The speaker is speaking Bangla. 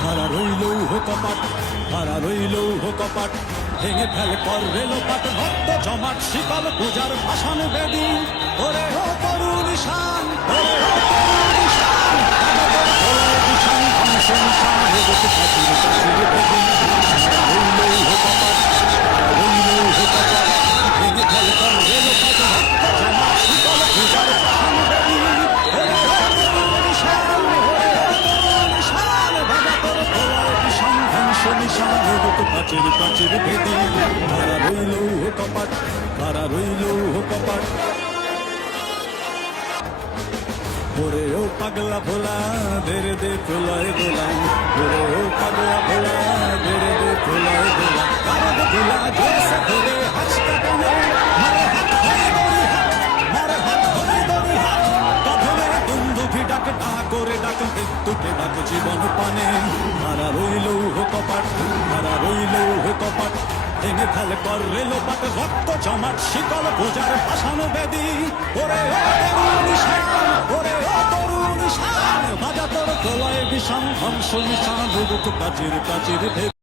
খাড়া রইল কপাট, খাড়া রইল কপাট, ভেঙে ফেল কর রেলোপাট, রক্ত জমাট শিকল পূজার ভাষণ বেদি, ওরে ও তরুণ ঈশান, ওরে ও তরুণ ঈশান, ঈশান ধ্বংস নিশান ভেগত পাখির পাখির বেদি, রইল কপাট, রইল কপাট, ভেঙে ফেল কর রেলোপাট, রক্ত জমাট শিকল পূজার ভাষণ বেদি, ওরে ও তরুণ ঈশান, ওরে ও তরুণ ঈশান, বাবা তোর প্রলয় ভীষণ ধ্বংস নিশান ভেগত পাখির পাখির বেদি, খাড়া রইল কপাট, খাড়া রইল কপাট। ওরে ও পাগলা ভোলা ধীরে দে প্রলয় গোলাম, ওরে ও পাগলা ভোলা ধীরে দে প্রলয় গোলাম, কারো ভোলা জোরসে ধরে হাসটা টানে, মারে হাত হয়ে দড়ি হাত, মারে হাত হয়ে দড়ি হাত, কখনো বন্ধুকে ডাক ডা করে ডাক মৃত্যুকে ডাক জীবন পানে, খাড়া রইল কপাট, খাড়া রইল কপাট, ভেঙে ফেল কর রেলোপাট, রক্ত জমাট শিকল পূজার ভাষণ বেদি, ওরে ও তরুণ ঈশান, ওরে ও তরুণ ঈশান, বাজা তোর প্রলয় ভীষণ ধ্বংস নিশান ভেগত প্রাচীর প্রাচীর